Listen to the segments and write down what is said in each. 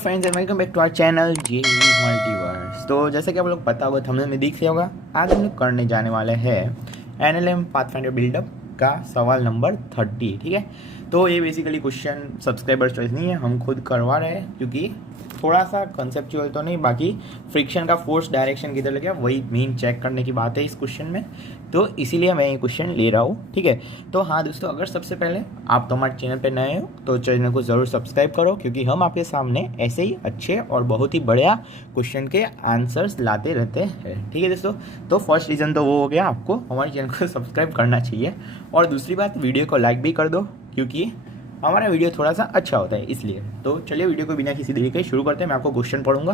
Friends and welcome back to our channel J Multiverse. तो जैसे कि आप लोग पता होगा, थंबनेल में दिख लिया होगा, आज हम लोग करने जाने वाले हैं NLM पाथफाइंडर बिल्डअप का सवाल नंबर 30। ठीक है, तो ये बेसिकली क्वेश्चन सब्सक्राइबर चॉइस नहीं है, हम खुद करवा रहे हैं क्योंकि थोड़ा सा कंसेप्चुअल तो नहीं, बाकी फ्रिक्शन का फोर्स डायरेक्शन किधर लगे वही मेन चेक करने की बात है इस क्वेश्चन में, तो इसीलिए मैं ये क्वेश्चन ले रहा हूँ। ठीक है, तो हाँ दोस्तों, अगर सबसे पहले आप तो हमारे चैनल पे नए हो तो चैनल को ज़रूर सब्सक्राइब करो, क्योंकि हम आपके सामने ऐसे ही अच्छे और बहुत ही बढ़िया क्वेश्चन के आंसर्स लाते रहते हैं। ठीक है दोस्तों, तो फर्स्ट रीज़न तो वो हो गया, आपको हमारे चैनल को सब्सक्राइब करना चाहिए, और दूसरी बात, वीडियो को लाइक भी कर दो क्योंकि हमारा वीडियो थोड़ा सा अच्छा होता है इसलिए। तो चलिए वीडियो को बिना किसी देरी के शुरू करते हैं। मैं आपको क्वेश्चन पढ़ूंगा,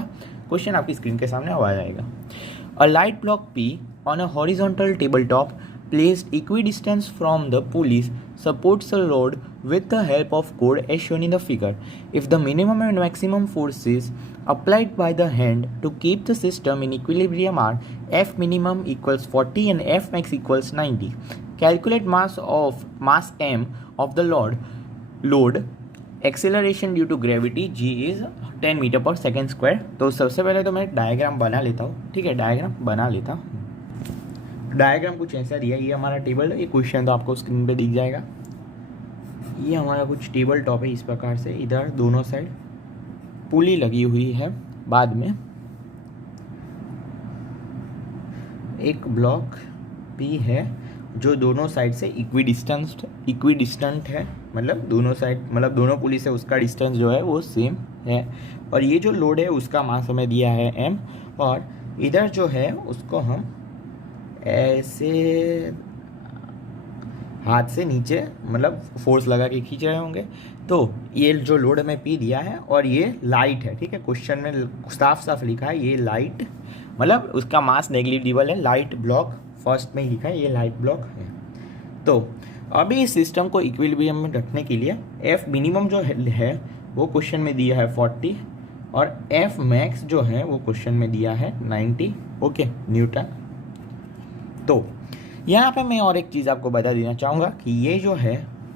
क्वेश्चन आपकी स्क्रीन के सामने आ जाएगा। A light block P on a horizontal tabletop placed equidistant from the pulleys supports a load with the help of cord as shown in the figure. If the minimum and maximum forces applied by the hand to keep the system in equilibrium are F minimum equals 40 and F max equals 90. Calculate mass M of the load acceleration due to gravity G is 10 meter per second square. तो सबसे पहले तो मैं diagram बना लेता हूँ। ठीक है, डायग्राम बना लेता हूँ। डायग्राम कुछ ऐसा दिया, ये हमारा टेबल है, ये क्वेश्चन तो आपको स्क्रीन पे दिख जाएगा। ये हमारा कुछ टेबल टॉप है, इस प्रकार से इधर दोनों साइड पुली लगी हुई है, बाद में एक ब्लॉक P है जो दोनों साइड से इक्विडिस्टेंट है, मतलब दोनों साइड, मतलब दोनों पुली से उसका डिस्टेंस जो है वो सेम है, और ये जो लोड है उसका मास हमें दिया है M, और इधर जो है उसको हम ऐसे हाथ से नीचे मतलब फोर्स लगा के खींच रहे होंगे। तो ये जो लोड हमें P दिया है और ये लाइट है। ठीक है, क्वेश्चन में साफ साफ लिखा है ये लाइट, मतलब उसका मास नेग्लिजिबल है, लाइट ब्लॉक फर्स्ट में ही लिखा है, ये लाइट ब्लॉक है। तो अभी इस सिस्टम को इक्विलिब्रियम में रखने के लिए F मिनिमम जो है वो क्वेश्चन में दिया है 40, और F मैक्स जो है वो क्वेश्चन में दिया है 90 ओके न्यूटन। तो यहाँ पे मैं और एक चीज़ आपको बता देना चाहूँगा कि ये जो है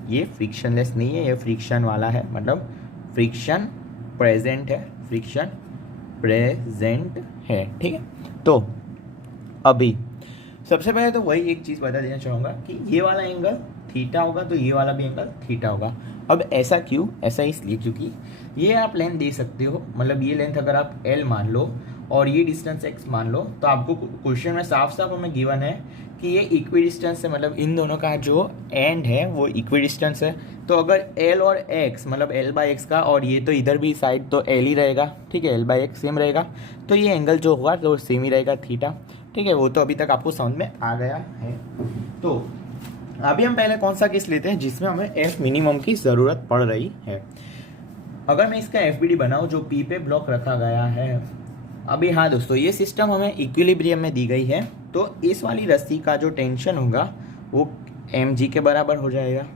ये फ्रिक्शनलेस नहीं है, ये फ्रिक्शन वाला है, मतलब फ्रिक्शन प्रेजेंट है, फ्रिक्शन प्रेजेंट है। ठीक है, तो अभी सबसे पहले तो वही एक चीज़ बता देना चाहूँगा कि ये वाला एंगल थीटा होगा तो ये वाला भी एंगल थीटा होगा। अब ऐसा क्यों? ऐसा इसलिए क्योंकि ये आप लेंथ दे सकते हो, मतलब ये लेंथ अगर आप L मान लो और ये डिस्टेंस x मान लो, तो आपको क्वेश्चन में साफ साफ हमें गिवन है कि ये इक्वी डिस्टेंस है, मतलब इन दोनों का जो एंड है वो इक्वी डिस्टेंस है। तो अगर L और x मतलब L/x का, और ये तो इधर भी साइड तो L ही रहेगा, ठीक है, L/x सेम रहेगा, तो ये एंगल जो होगा तो सेम ही रहेगा थीटा। ठीक है, वो तो अभी तक आपको समझ में आ गया है। तो अभी हम पहले कौन सा केस लेते हैं जिसमें हमें F मिनिमम की ज़रूरत पड़ रही है। अगर मैं इसका FBD बनाऊँ जो P पे ब्लॉक रखा गया है अभी, हाँ दोस्तों, ये सिस्टम हमें इक्विलिब्रियम में दी गई है, तो इस वाली रस्सी का जो टेंशन होगा वो mg के बराबर हो जाएगा।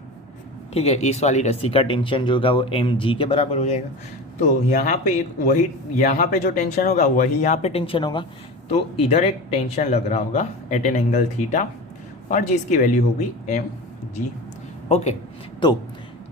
ठीक है, इस वाली रस्सी का टेंशन जो होगा वो mg के बराबर हो जाएगा। तो यहाँ पे एक वही, यहाँ पे जो टेंशन होगा वही यहाँ पे टेंशन होगा, तो इधर एक टेंशन लग रहा होगा एट एन एंगल थीटा, और जिसकी वैल्यू होगी mg। ओके, तो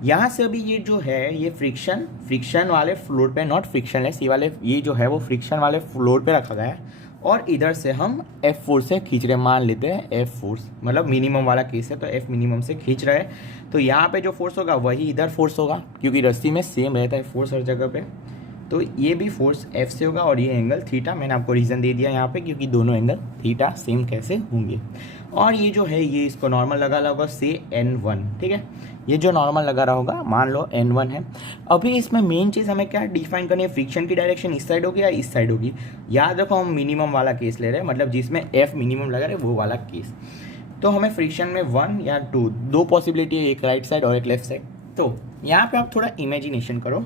यहाँ से अभी ये जो है ये फ्रिक्शन वाले फ्लोर पे, नॉट फ्रिक्शनलेस, ये जो है वो फ्रिक्शन वाले फ्लोर पे रखा गया है, और इधर से हम F फोर्स से खींच रहे, मान लेते हैं F फोर्स, मतलब मिनिमम वाला केस है तो F मिनिमम से खींच रहे हैं। तो यहाँ पे जो फोर्स होगा वही इधर फोर्स होगा, क्योंकि रस्सी में सेम रहता है फोर्स हर जगह पे, तो ये भी फोर्स F से होगा, और ये एंगल थीटा। मैंने आपको रीज़न दे दिया यहाँ पे क्योंकि दोनों एंगल थीटा सेम कैसे होंगे। और ये जो है ये इसको नॉर्मल लगा रहा होगा से N1। ठीक है, ये जो नॉर्मल लगा रहा होगा मान लो N1 है। अभी इसमें मेन चीज़ हमें क्या डिफाइन करनी है, फ्रिक्शन की डायरेक्शन इस साइड होगी या इस साइड होगी। याद रखो हम मिनिमम वाला केस ले रहे हैं, मतलब जिसमें F मिनिमम लगा रहे वो वाला केस। तो हमें फ्रिक्शन में 1 या 2 दो पॉसिबिलिटी है, एक राइट साइड और एक लेफ्ट साइड। तो यहाँ पे आप थोड़ा इमेजिनेशन करो,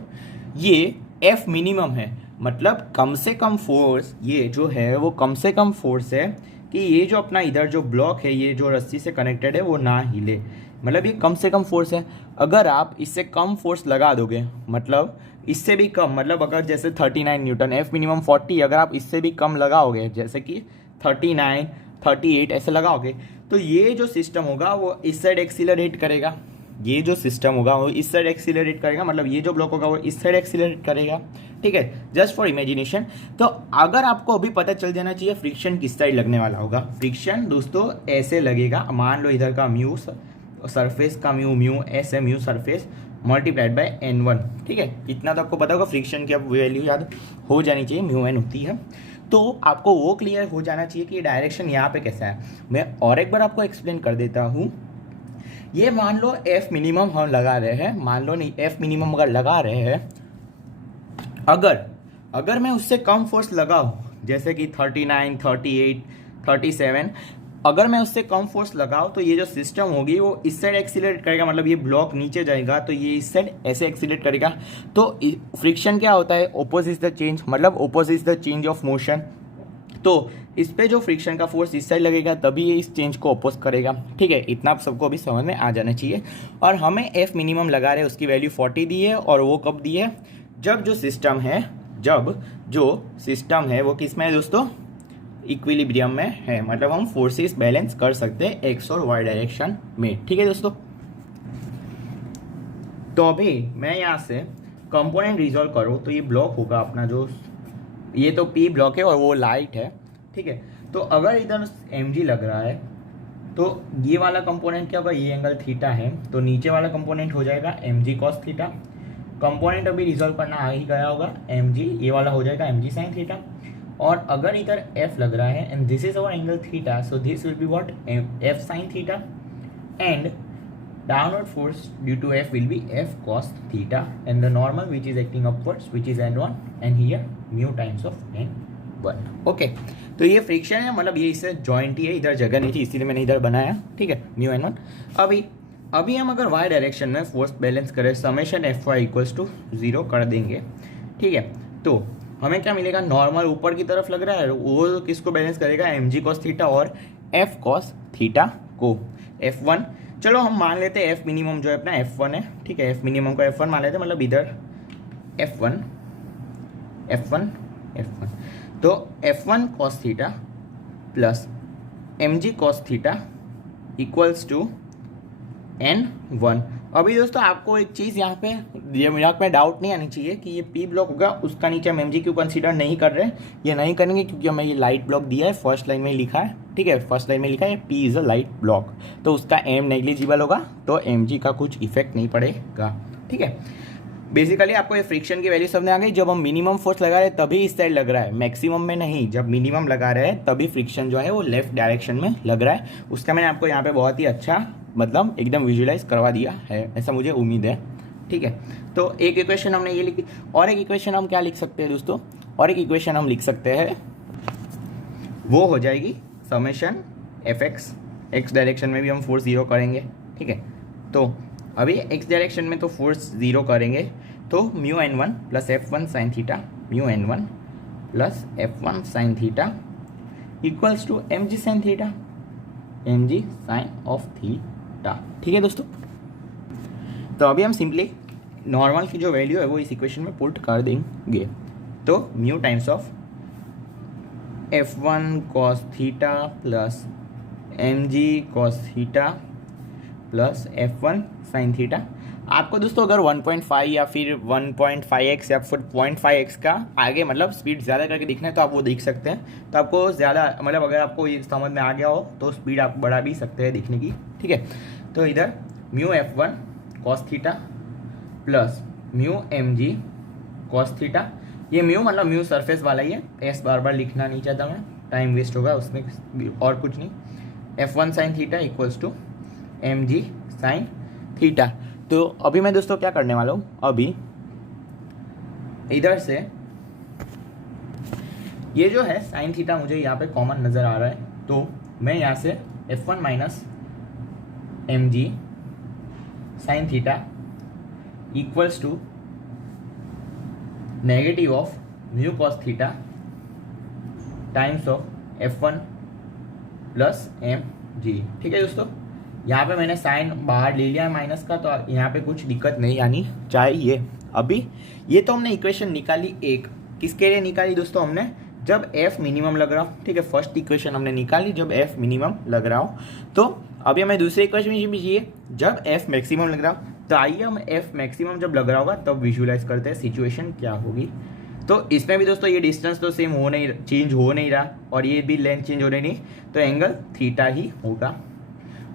ये F मिनिमम है, मतलब कम से कम फोर्स, ये जो है वो कम से कम फोर्स है कि ये जो अपना इधर जो ब्लॉक है ये जो रस्सी से कनेक्टेड है वो ना हिले, मतलब ये कम से कम फोर्स है। अगर आप इससे कम फोर्स लगा दोगे, मतलब इससे भी कम, मतलब अगर जैसे 39 न्यूटन, F मिनिमम 40, अगर आप इससे भी कम लगाओगे जैसे कि 39, 38 ऐसे लगाओगे, तो ये जो सिस्टम होगा वो इस साइड एक्सीलरेट करेगा, ये जो सिस्टम होगा वो इस साइड एक्सीलरेट करेगा, मतलब ये जो ब्लॉक होगा वो इस साइड एक्सीलरेट करेगा, ठीक है, जस्ट फॉर इमेजिनेशन। तो अगर आपको अभी पता चल जाना चाहिए फ्रिक्शन किस साइड लगने वाला होगा, फ्रिक्शन दोस्तों ऐसे लगेगा, मान लो इधर का म्यू सरफेस का म्यू एस है, mu surface multiplied by n1, ठीक है, इतना तो आपको पता होगा, फ्रिक्शन की अब वैल्यू याद हो जानी चाहिए, म्यू एन होती है। तो आपको वो क्लियर हो जाना चाहिए कि डायरेक्शन यहाँ पे कैसा है। मैं और एक बार आपको एक्सप्लेन कर देता हूँ। ये मान लो एफ मिनिमम हम लगा रहे हैं, मान लो नहीं एफ मिनिमम अगर लगा रहे हैं, अगर मैं उससे कम फोर्स लगाऊं, जैसे कि 39, 38, 37, अगर मैं उससे कम फोर्स लगाऊं तो ये जो सिस्टम होगी वो इस साइड एक्सीलरेट करेगा, मतलब ये ब्लॉक नीचे जाएगा तो ये इस साइड ऐसे एक्सीलरेट करेगा। तो फ्रिक्शन क्या होता है, ओपोजिट द चेंज, मतलब opposite the change of motion. तो इस पे जो फ्रिक्शन का फोर्स इस साइड लगेगा तभी ये इस चेंज को अपोज करेगा, ठीक है, इतना आप सबको अभी समझ में आ जाना चाहिए। और हमें एफ मिनिमम लगा रहे हैं, उसकी वैल्यू 40 दी है, और वो कब दी है, जब जो सिस्टम है वो किस में है दोस्तों, इक्विलिब्रियम में है, मतलब हम फोर्सेस बैलेंस कर सकते हैं एक्स और वाई डायरेक्शन में, ठीक है दोस्तों। तो अभी मैं यहाँ से कंपोनेंट रिजॉल्व करूँ तो ये ब्लॉक होगा अपना, जो ये तो पी ब्लॉक है और वो लाइट है, ठीक है। तो अगर इधर एम जी लग रहा है तो ये वाला कंपोनेंट क्या होगा, ये एंगल थीटा है, तो नीचे वाला कंपोनेंट हो जाएगा M G cos theta. Component अभी रिजॉल्व करना आ ही गया होगा, एम जी ये वाला हो जाएगा एम जी साइन थीटा। और अगर इधर एफ लग रहा है and this is our angle theta, so this will be what, F sine theta, and downward force due to F will be F cos theta, and the normal which is acting upwards which is n1, and here mu times of n1, okay. तो ये friction है, मतलब ये इससे joint ही है, इधर जगह नहीं थी इसीलिए मैंने इधर बनाया, ठीक है, म्यू n1। अभी हम अगर y डायरेक्शन में फोर्स बैलेंस करें, summation F Y equals to 0 कर देंगे, ठीक है। तो हमें क्या मिलेगा, नॉर्मल ऊपर की तरफ लग रहा है, वो किसको बैलेंस करेगा, एम जी कॉस थीटा और एफ कॉस थीटा को। F1 चलो हम मान लेते हैं एफ मिनिमम जो है अपना F1 है, ठीक है, एफ मिनिमम को F1 मान लेते हैं, मतलब इधर F1, तो F1 cos theta plus M G cos theta equals to N1। अभी दोस्तों आपको एक चीज़ यहाँ पे दिमाग में डाउट नहीं आनी चाहिए कि ये P ब्लॉक होगा, उसका नीचे हम MG क्यों कंसीडर नहीं कर रहे, ये नहीं करेंगे क्योंकि हमें ये लाइट ब्लॉक दिया है, फर्स्ट लाइन में लिखा है, ठीक है, फर्स्ट लाइन में लिखा है P is a light block, तो उसका M नेग्लिजिबल होगा, तो MG का कुछ इफेक्ट नहीं पड़ेगा, ठीक है। बेसिकली आपको ये फ्रिक्शन की वैल्यू समझ आ गई, जब हम मिनिमम फोर्स लगा रहे हैं तभी इस साइड लग रहा है, मैक्सिमम में नहीं, जब मिनिमम लगा रहे हैं तभी फ्रिक्शन जो है वो लेफ्ट डायरेक्शन में लग रहा है। उसका मैंने आपको यहाँ पे बहुत ही अच्छा मतलब एकदम विजुअलाइज करवा दिया है, ऐसा मुझे उम्मीद है, ठीक है। तो एक इक्वेशन हमने ये लिखी, और एक इक्वेशन हम क्या लिख सकते हैं दोस्तों, और एक इक्वेशन हम लिख सकते हैं, वो हो जाएगी समेशन एफ एक्स डायरेक्शन में भी हम फोर्स 0 करेंगे, ठीक है। तो अभी एक्स डायरेक्शन में तो फोर्स 0 करेंगे, तो mu n1 plus F1 sine theta, mu n1 plus F1 sine theta equals to M G sine theta, M G sine of theta, ठीक है दोस्तों। तो अभी हम सिंपली नॉर्मल की जो वैल्यू है वो इस इक्वेशन में पुट कर देंगे, तो mu times of F1 cos theta plus M G cos theta plus F1 sine theta. आपको दोस्तों अगर 1.5 या फिर 1.5x या फिर 0.5x का आगे मतलब स्पीड ज़्यादा करके दिखना है तो आप वो देख सकते हैं, तो आपको ज़्यादा मतलब अगर आपको ये समझ में आ गया हो तो स्पीड आप बढ़ा भी सकते हैं दिखने की, ठीक है। तो इधर mu F1 cos theta plus mu M G cos theta, ये म्यू मतलब म्यू सरफेस वाला ही है, एस बार बार लिखना नहीं चाहता मैं, टाइम वेस्ट होगा उसमें, और कुछ नहीं। F1 sine theta equals to M G sine theta. तो अभी मैं दोस्तों क्या करने वाला हूँ, अभी इधर से ये जो है साइन थीटा मुझे यहाँ पे कॉमन नज़र आ रहा है, तो मैं यहाँ से F1 minus M G sine theta equals to negative of mu cos theta times of F1 plus M G, ठीक है दोस्तों। यहाँ पे मैंने साइन बाहर ले लिया है माइनस का, तो यहाँ पे कुछ दिक्कत नहीं आनी चाहिए। अभी ये तो हमने इक्वेशन निकाली एक, किसके लिए निकाली दोस्तों, हमने जब एफ मिनिमम लग रहा हो, ठीक है, फर्स्ट इक्वेशन हमने निकाली जब एफ मिनिमम लग रहा हो। तो अभी हमें दूसरे इक्वेशन में चाहिए जब एफ मैक्सिमम लग रहा हो। तो आइए हम एफ मैक्सिमम जब लग रहा होगा तब विजुअलाइज करते हैं सिचुएशन क्या होगी। तो इसमें भी दोस्तों ये डिस्टेंस तो सेम हो नहीं, चेंज हो नहीं रहा, और ये भी लेंथ चेंज हो रही नहीं, तो एंगल थीटा ही होगा।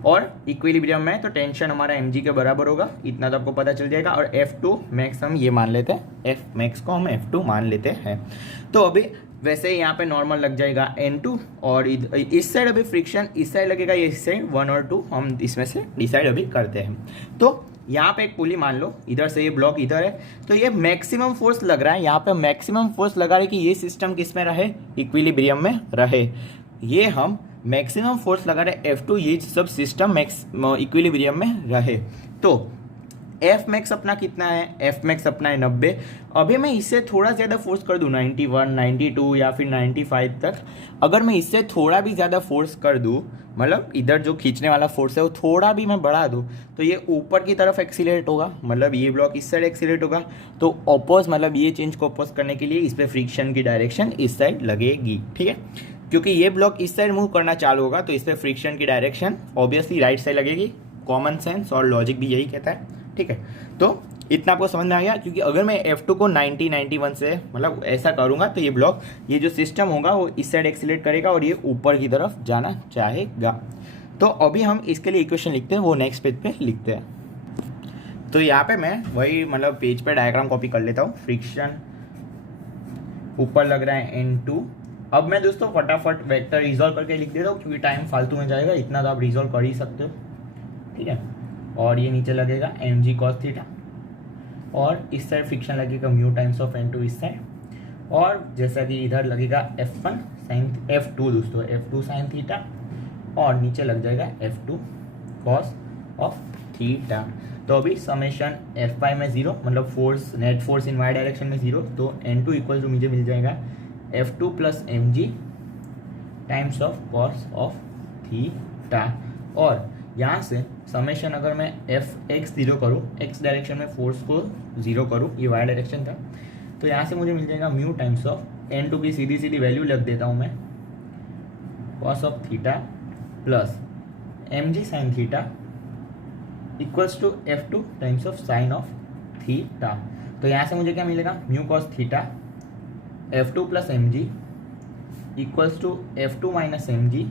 और इक्विलिब्रियम में तो टेंशन हमारा mg के बराबर होगा, इतना तो आपको पता चल जाएगा। और F2 मैक्स हम ये मान लेते हैं, F मैक्स को हम F2 मान लेते हैं। तो अभी वैसे ही यहाँ पे नॉर्मल लग जाएगा N2, और इस साइड अभी फ्रिक्शन इस साइड लगेगा, ये इस साइड 1 और 2 हम इसमें से डिसाइड अभी करते हैं। तो यहाँ पे एक पुली मान लो, इधर से ये ब्लॉक इधर है, तो ये मैक्सिमम फोर्स लग रहा है, यहाँ पे मैक्सिमम फोर्स लगा रहे कि ये सिस्टम किस में रहे, इक्विलिब्रियम में रहे। ये हम मैक्सिमम फोर्स लगा रहे F2, ये सब सिस्टम इक्विलिब्रियम में रहे। तो एफ मैक्स अपना कितना है, एफ मैक्स अपना है 90। अभी मैं इससे थोड़ा ज़्यादा फोर्स कर दूँ 91, 92 या फिर 95 तक, अगर मैं इससे थोड़ा भी ज़्यादा फोर्स कर दूँ, मतलब इधर जो खींचने वाला फोर्स है वो थोड़ा भी मैं बढ़ा दूँ, तो ये ऊपर की तरफ एक्सीलरेट होगा, मतलब ये ब्लॉक इस साइड एक्सीलरेट होगा। तो अपोज मतलब ये चेंज को अपोज करने के लिए इस पर फ्रिक्शन की डायरेक्शन इस साइड लगेगी, ठीक है। क्योंकि ये ब्लॉक इस साइड मूव करना चालू होगा तो इस पर फ्रिक्शन की डायरेक्शन ऑब्वियसली राइट साइड लगेगी। कॉमन सेंस और लॉजिक भी यही कहता है, ठीक है। तो इतना आपको समझ में आ गया, क्योंकि अगर मैं F2 को 90, 91 से मतलब ऐसा करूंगा तो ये ब्लॉक, ये जो सिस्टम होगा वो इस साइड एक्सीलरेट करेगा और ये ऊपर की तरफ जाना चाहेगा। तो अभी हम इसके लिए इक्वेशन लिखते हैं, वो नेक्स्ट पेज पे लिखते हैं। तो यहाँ पे मैं वही मतलब पेज पे डायग्राम कॉपी कर लेता हूँ। फ्रिक्शन ऊपर लग रहा है N2। अब मैं दोस्तों फटाफट वेक्टर रिजॉल्व करके लिख देता हूँ, क्योंकि टाइम फालतू में जाएगा, इतना तो आप रिजॉल्व कर ही सकते हो, ठीक है। और ये नीचे लगेगा mg cos थीटा, और इस साइड फ्रिक्शन लगेगा म्यू टाइम्स ऑफ N2 इस साइड, और जैसा कि इधर लगेगा F1 साइन F2 दोस्तों F2 साइन थीटा, और नीचे लग जाएगा F2 cos ऑफ थीटा। तो अभी समेशन F5 में 0, मतलब force net force in Y direction में 0, तो N2 इक्वल टू मुझे मिल जाएगा F2 plus mg times of cos of theta. और यहाँ से समेशन अगर मैं Fx 0 करूँ, x डायरेक्शन में फोर्स को 0 करूँ, ये y डायरेक्शन था, तो यहाँ से मुझे मिल जाएगा म्यू टाइम्स ऑफ N2 की सीधी सीधी वैल्यू लग देता हूँ मैं, cos of theta plus mg sine theta equals to F2 times of sine of theta. तो यहाँ से मुझे क्या मिलेगा, mu cos theta F2 plus mg equals to F2 minus mg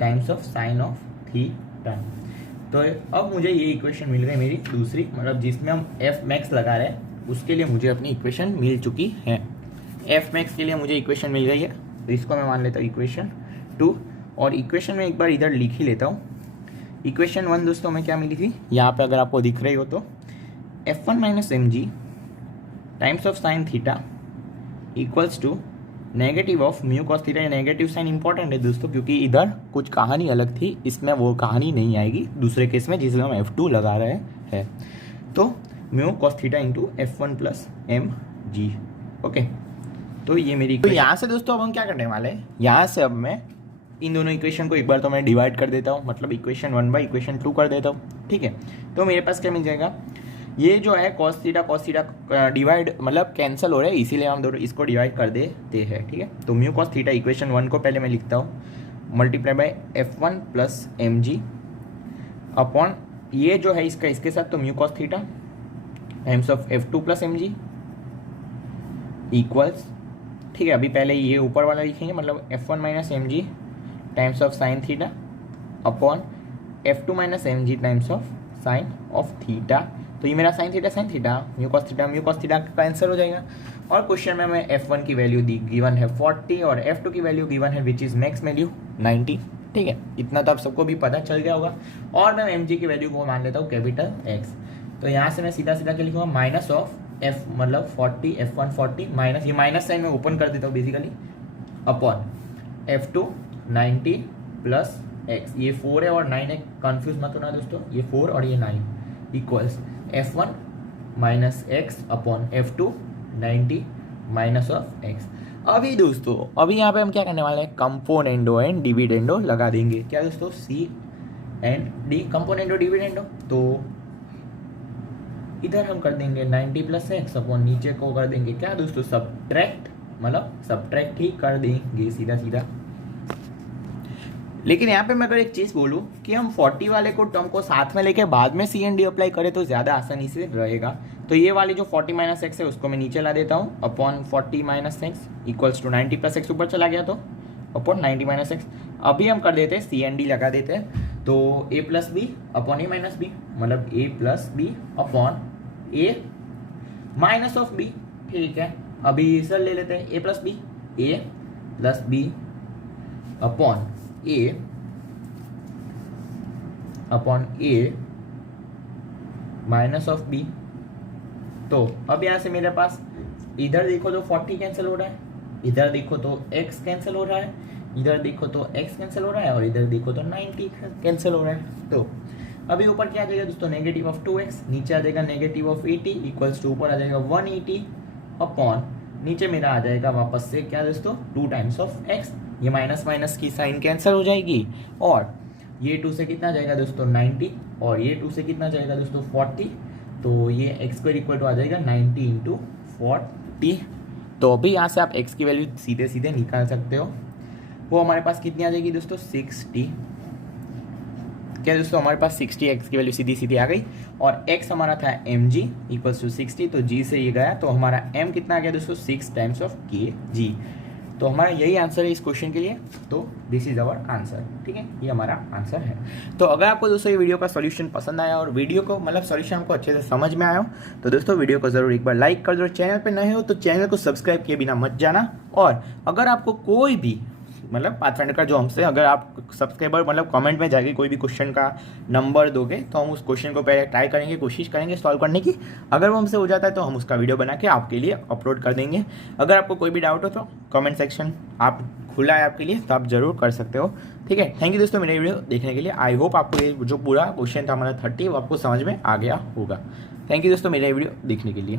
times of sine of theta. तो अब मुझे ये इक्वेशन मिल गई मेरी दूसरी, मतलब जिसमें हम एफ मैक्स लगा रहे हैं, उसके लिए मुझे अपनी इक्वेशन मिल चुकी है। एफ मैक्स के लिए मुझे इक्वेशन मिल गई है, तो इसको मैं मान लेता हूँ इक्वेशन 2, और इक्वेशन में एक बार इधर लिख ही लेता हूँ। इक्वेशन 1 दोस्तों में क्या मिली थी, यहाँ पे अगर आपको दिख रही हो तो F1 minus mg times of sine theta equals to negative of mu cos theta. Negative sign important है दोस्तों, क्योंकि इधर कुछ कहानी अलग थी, इसमें वो कहानी नहीं आएगी दूसरे केस में जिसमें हम F2 लगा रहे हैं। तो mu cos theta into F1 plus mg, okay. तो ये मेरी, तो यहाँ से दोस्तों अब हम क्या करने वाले हैं, यहाँ से अब मैं इन दोनों इक्वेशन को एक बार तो मैं डिवाइड कर देता हूँ, मतलब इक्वेशन 1 बाई इक्वेशन 2 कर देता हूँ, ठीक है। तो मेरे पास क्या मिल जाएगा, ये जो है कॉस थीटा डिवाइड मतलब कैंसिल हो रहा है, इसीलिए हम दोनों इसको डिवाइड कर देते हैं, ठीक है। तो म्यू कॉस थीटा इक्वेशन 1 को पहले मैं लिखता हूँ, multiply by F1 plus mg upon ये जो है इसका इसके साथ, तो mu cos theta times of F2 plus mg equals, ठीक है। अभी पहले ये ऊपर वाला लिखेंगे, मतलब F1 minus mg times of sine theta upon F2 minus mg times of sine of theta. तो ये मेरा sign theta mu cos theta cancel हो जाएगा। और क्वेश्चन में मैं F1 की वैल्यू दी गिवन है 40 और F2 की वैल्यू गिवन है विच इज़ मैक्स वैल्यू 90, ठीक है। इतना तो आप सबको भी पता चल गया होगा। और मैं mg की वैल्यू को मान लेता हूँ कैपिटल X। तो यहाँ से मैं सीधा सीधा क्या लिखूँगा, माइनस ऑफ F मतलब 40 F1 40 माइनस, ये माइनस साइन में ओपन कर देता हूँ basically, upon F2 90 plus X, ये 4 है और 9 है, कन्फ्यूज मत होना दोस्तों, ये 4 और ये 9 equals F1 minus x upon F2 90 minus of x. अभी दोस्तों अभी यहाँ पे हम क्या करने वाले हैं, कंपोनेंडो एंड डिविडेंडो लगा देंगे। क्या दोस्तों, C and D, componendo dividendo. तो इधर हम कर देंगे 90 प्लस एक्स अपॉन नीचे को कर देंगे क्या दोस्तों, सब्ट्रैक्ट मतलब सब्ट्रैक्ट ही कर देंगे सीधा सीधा। लेकिन यहाँ पे मैं अगर एक चीज़ बोलूँ कि हम 40 वाले को टर्म को साथ में लेके बाद में सी एंड डी अप्लाई करें तो ज़्यादा आसानी से रहेगा। तो ये वाली जो 40 माइनस एक्स है उसको मैं नीचे ला देता हूँ, upon 40 minus X equals to 90 plus X ऊपर चला गया तो अपॉन 90 माइनस एक्स। अभी हम कर देते हैं सी एंड डी लगा देते हैं, तो A plus B upon A minus B, मतलब A plus B upon A minus of B. ठीक है, अभी सर ले लेते हैं A plus B upon A minus of B. तो अब यहाँ से मेरे पास इधर देखो तो 40 कैंसिल हो रहा है, इधर देखो तो x कैंसिल हो रहा है, इधर देखो तो x कैंसिल हो रहा है और इधर देखो तो 90 कैंसिल हो रहा है। तो अभी ऊपर क्या आ जाएगा दोस्तों, नेगेटिव ऑफ 2x, नीचे आ जाएगा नेगेटिव ऑफ 80 इक्वल्स टू ऊपर आ जाएगा 180 अपॉन नीचे मेरा आ जाएगा वापस से क्या दोस्तों 2 टाइम्स ऑफ x। ये माइनस माइनस की साइन कैंसिल हो जाएगी और ये 2 से कितना जाएगा दोस्तों 90 और ये 2 से कितना जाएगा दोस्तों 40, तो ये x स्क्वायर इक्वल टू आ जाएगा 90 इंटू 40। तो अभी यहाँ से आप x की वैल्यू सीधे सीधे निकाल सकते हो। वो हमारे पास कितनी आ जाएगी दोस्तों 60। क्या दोस्तों हमारे पास 60 x की वैल्यू सीधी सीधी आ गई और x हमारा था mg इक्वल्स टू 60, तो g से ये गया तो हमारा m कितना आ गया दोस्तों 6 टाइम्स ऑफ kg। तो हमारा यही आंसर है इस क्वेश्चन के लिए, तो दिस इज आवर आंसर। ठीक है, ये हमारा आंसर है। तो अगर आपको दोस्तों ये वीडियो का सॉल्यूशन पसंद आया और वीडियो को मतलब सॉल्यूशन आपको अच्छे से समझ में आया हो तो दोस्तों वीडियो को जरूर एक बार लाइक कर दो। चैनल पे नए हो तो चैनल को सब्सक्राइब किए बिना मत जाना। और अगर आपको कोई भी मतलब पाथफाइंडर का जो हमसे अगर आप सब्सक्राइबर मतलब कमेंट में जाके कोई भी क्वेश्चन का नंबर दोगे तो हम उस क्वेश्चन को पहले ट्राई करेंगे, कोशिश करेंगे सॉल्व करने की। अगर वो हमसे हो जाता है तो हम उसका वीडियो बना के आपके लिए अपलोड कर देंगे। अगर आपको कोई भी डाउट हो तो कमेंट सेक्शन आप खुला है आपके लिए, तो आप जरूर कर सकते हो। ठीक है, थैंक यू दोस्तों मेरे वीडियो देखने के लिए। आई होप आपको ये जो पूरा क्वेश्चन था हमारा 30 वो आपको समझ में आ गया होगा। थैंक यू दोस्तों मेरे वीडियो देखने के लिए।